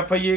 FIA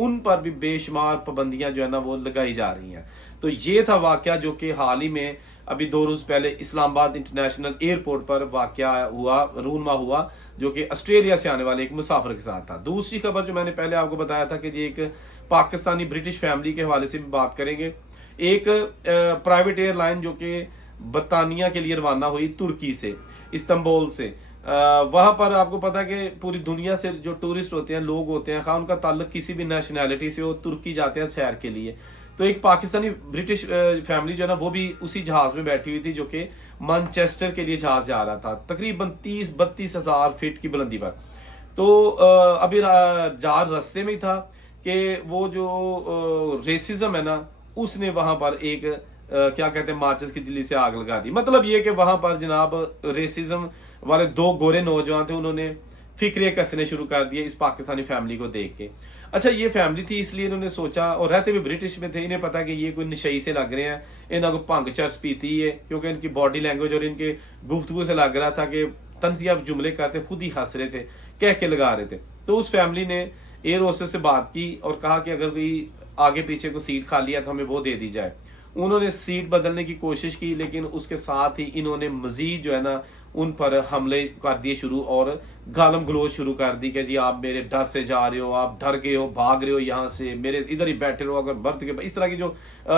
ان پر بھی بے شمار پابندیاں جو ہے نا وہ لگائی جا رہی ہیں. تو یہ تھا واقعہ جو کہ حال ہی میں ابھی 2 روز پہلے اسلام آباد انٹرنیشنل ایئرپورٹ پر واقعہ ہوا، رونما ہوا، جو کہ آسٹریلیا سے آنے والے ایک مسافر کے ساتھ تھا. دوسری خبر جو میں نے پہلے آپ کو بتایا تھا کہ یہ ایک پاکستانی برٹش فیملی کے حوالے سے بھی بات کریں گے. ایک پرائیویٹ ایئر لائن جو کہ برطانیہ کے لیے روانہ ہوئی ترکی سے، استنبول سے. وہاں پر آپ کو پتا کہ پوری دنیا سے جو ٹورسٹ ہوتے ہیں، لوگ ہوتے ہیں، خواہ ان کا تعلق کسی بھی نیشنلٹی سے ہو، ترکی جاتے ہیں سیر کے لیے. تو ایک پاکستانی برٹش فیملی جو ہے نا وہ بھی اسی جہاز میں بیٹھی ہوئی تھی جو کہ مانچسٹر کے لیے جہاز جا رہا تھا، تقریباً 30-32 ہزار فٹ کی بلندی پر. تو ابھی جہاز راستے میں ہی تھا کہ وہ جو ریسزم ہے نا اس نے وہاں پر ایک کیا کہتے ہیں ماچس کی تلی سے آگ لگا دی. مطلب یہ کہ وہاں پر جناب ریسزم والے 2 گورے نوجوان تھے، انہوں نے فکرے کسنے شروع کر دیے اس پاکستانی فیملی کو دیکھ کے. اچھا یہ فیملی تھی اس لیے انہوں نے سوچا، اور رہتے بھی برٹش میں تھے، انہیں پتا کہ یہ کوئی نشئی سے لگ رہے ہیں، انہوں کو پنگ چرس پیتی ہے، کیونکہ ان کی باڈی لینگویج اور ان کے گفتگو سے لگ رہا تھا کہ طنزیہ جملے کرتے، خود ہی ہنس رہے تھے، کہہ کے لگا رہے تھے. تو اس فیملی نے ایئر ہوسٹس سے بات کی اور کہا کہ اگر کوئی آگے پیچھے کو سیٹ خالی ہے تو ہمیں وہ دے دی جائے. انہوں نے سیٹ بدلنے کی کوشش کی، لیکن اس کے ساتھ ہی انہوں نے مزید جو ہے نا ان پر حملے کر دیے شروع، اور گالم گلوچ شروع کر دی کہ جی آپ میرے ڈر سے جا رہے ہو، آپ ڈر گئے ہو، بھاگ رہے ہو یہاں سے، میرے ادھر ہی بیٹھے رہو اگر برت کے. اس طرح کی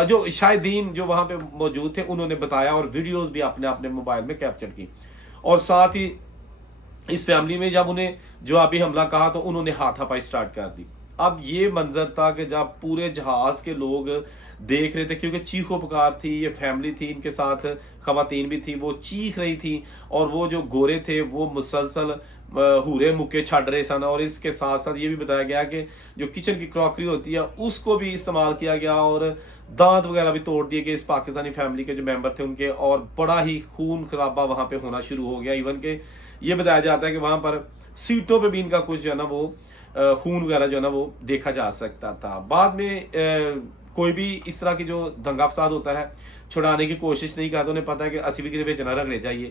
جو شاہدین جو وہاں پہ موجود تھے انہوں نے بتایا، اور ویڈیوز بھی اپنے موبائل میں کیپچر کی. اور ساتھ ہی اس فیملی میں جب انہیں جوابی حملہ کہا تو انہوں نے ہاتھا پائی سٹارٹ کر دی. اب یہ منظر تھا کہ جب پورے جہاز کے لوگ دیکھ رہے تھے، کیونکہ چیخو پکار تھی، یہ فیملی تھی، ان کے ساتھ خواتین بھی تھی، وہ چیخ رہی تھی، اور وہ جو گورے تھے وہ مسلسل ہورے مکے چھڑ رہے سن. اور اس کے ساتھ ساتھ یہ بھی بتایا گیا کہ جو کچن کی کراکری ہوتی ہے اس کو بھی استعمال کیا گیا، اور دانت وغیرہ بھی توڑ دیے گئے اس پاکستانی فیملی کے جو ممبر تھے ان کے، اور بڑا ہی خون خرابہ وہاں پہ ہونا شروع ہو گیا. ایون کہ یہ بتایا جاتا ہے کہ وہاں پر سیٹوں پہ بھی ان کا کچھ جو ہے نا وہ خون وغیرہ جو ہے نا وہ دیکھا جا سکتا تھا. بعد میں کوئی بھی اس طرح کی جو دنگا فساد ہوتا ہے چھڑانے کی کوشش نہیں کرتا، انہیں پتا ہے کہ اسی بھی کسی بھیجنا رکھ لے جائیے.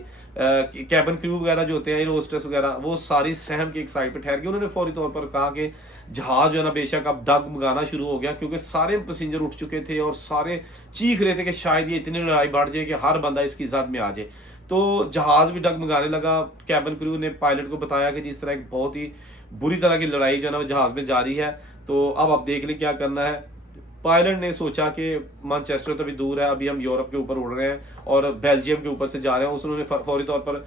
کیبن کریو وغیرہ جو ہوتے ہیں، ہوسٹس وغیرہ، وہ ساری سہم کے ایک سائڈ پہ ٹھہر گئے. انہوں نے فوری طور پر کہا کہ جہاز جو ہے نا بے شک اب ڈگمگانا شروع ہو گیا، کیونکہ سارے پیسنجر اٹھ چکے تھے اور سارے چیخ رہے تھے کہ شاید یہ اتنی لڑائی بڑھ جائے کہ ہر بندہ اس کی زد میں آ جائے. تو جہاز بھی ڈگمگانے لگا. کیبن کریو نے پائلٹ کو بتایا کہ جس طرح ایک بہت ہی بری طرح کی لڑائی جو ہے نا وہ جہاز میں جاری ہے. تو اب آپ دیکھ لیں کیا کرنا ہے. پائلٹ نے سوچا کہ مانچسٹر تو بھی دور ہے، ابھی ہم یورپ کے اوپر اڑ رہے ہیں اور بیلجیم کے اوپر سے جا رہے ہیں. انہوں نے فوری طور پر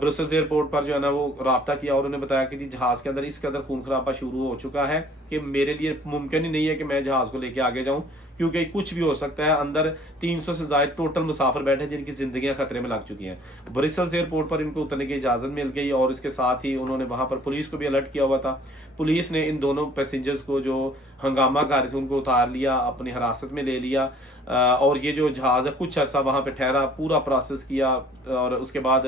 برسلز ایئرپورٹ پر جو ہے نا وہ رابطہ کیا، اور انہوں نے بتایا کہ جی جہاز کے اندر اس قدر خون خرابہ شروع ہو چکا ہے کہ میرے لیے ممکن ہی نہیں ہے کہ میں جہاز کو لے کے آگے جاؤں، کیونکہ کچھ بھی ہو سکتا ہے. اندر 300 سے زائد ٹوٹل مسافر بیٹھے جن کی زندگیاں خطرے میں لگ چکی ہیں. برسلز ایئرپورٹ پر ان کو اترنے کی اجازت مل گئی، اور اس کے ساتھ ہی انہوں نے وہاں پر پولیس کو بھی الرٹ کیا ہوا تھا. پولیس نے ان دونوں پیسنجرز کو جو ہنگامہ کر رہے تھے ان کو اتار لیا، اپنی حراست میں لے لیا، اور یہ جو جہاز ہے کچھ عرصہ وہاں پہ ٹھہرا، پورا پروسیس کیا، اور اس کے بعد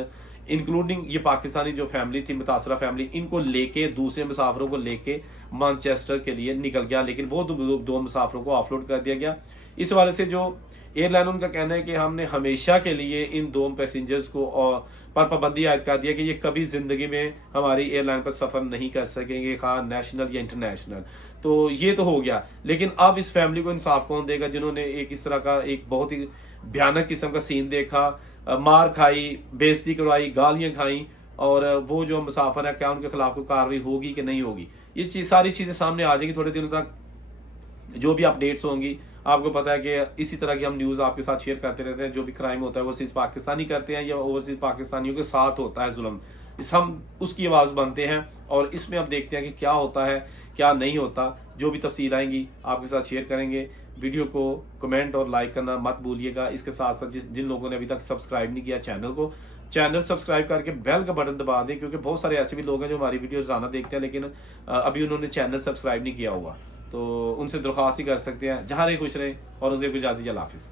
انکلوڈنگ یہ پاکستانی جو فیملی تھی، متاثرہ فیملی، ان کو لے کے دوسرے مسافروں کو لے کے مانچسٹر کے لیے نکل گیا. لیکن وہ 2 مسافروں کو آف لوڈ کر دیا گیا. اس حوالے سے جو ایئر لائن ان کا کہنا ہے کہ ہم نے ہمیشہ کے لیے ان 2 پیسنجرز کو پر پابندی عائد کر دیا کہ یہ کبھی زندگی میں ہماری ایئر لائن پر سفر نہیں کر سکیں گے، خواہ نیشنل یا انٹرنیشنل. تو یہ تو ہو گیا، لیکن اب اس فیملی کو انصاف کون دے گا جنہوں نے ایک اس طرح کا ایک بہت ہی بھیانک قسم کا سین دیکھا، مار کھائی، بےزتی کروائی، گالیاں کھائیں، اور وہ جو مسافر ہیں کیا ان کے خلاف کوئی کارروائی ہوگی کہ نہیں ہوگی. یہ ساری چیزیں سامنے آ جائیں گی تھوڑے دنوں تک. جو بھی اپڈیٹس ہوں گی آپ کو پتا ہے کہ اسی طرح کی ہم نیوز آپ کے ساتھ شیئر کرتے رہتے ہیں. جو بھی کرائم ہوتا ہے اوورسیز پاکستانی کرتے ہیں یا اوورسیز پاکستانیوں کے ساتھ ہوتا ہے ظلم، ہم اس کی آواز بنتے ہیں، اور اس میں اب دیکھتے ہیں کہ کیا ہوتا ہے کیا نہیں ہوتا. جو بھی تفصیل آئیں گی آپ کے ساتھ شیئر کریں گے. ویڈیو کو کمنٹ اور لائک کرنا مت بھولیے گا. اس کے ساتھ ساتھ جن لوگوں نے ابھی تک سبسکرائب نہیں کیا چینل کو، چینل سبسکرائب کر کے بیل کا بٹن دبا دیں، کیونکہ بہت سارے ایسے بھی لوگ ہیں جو ہماری ویڈیوز زیادہ دیکھتے ہیں لیکن ابھی انہوں نے چینل سبسکرائب نہیں کیا ہوا. تو ان سے درخواست ہی کر سکتے ہیں. جہاں رہے خوش رہیں، اور ان سے گزارش. اللہ حافظ.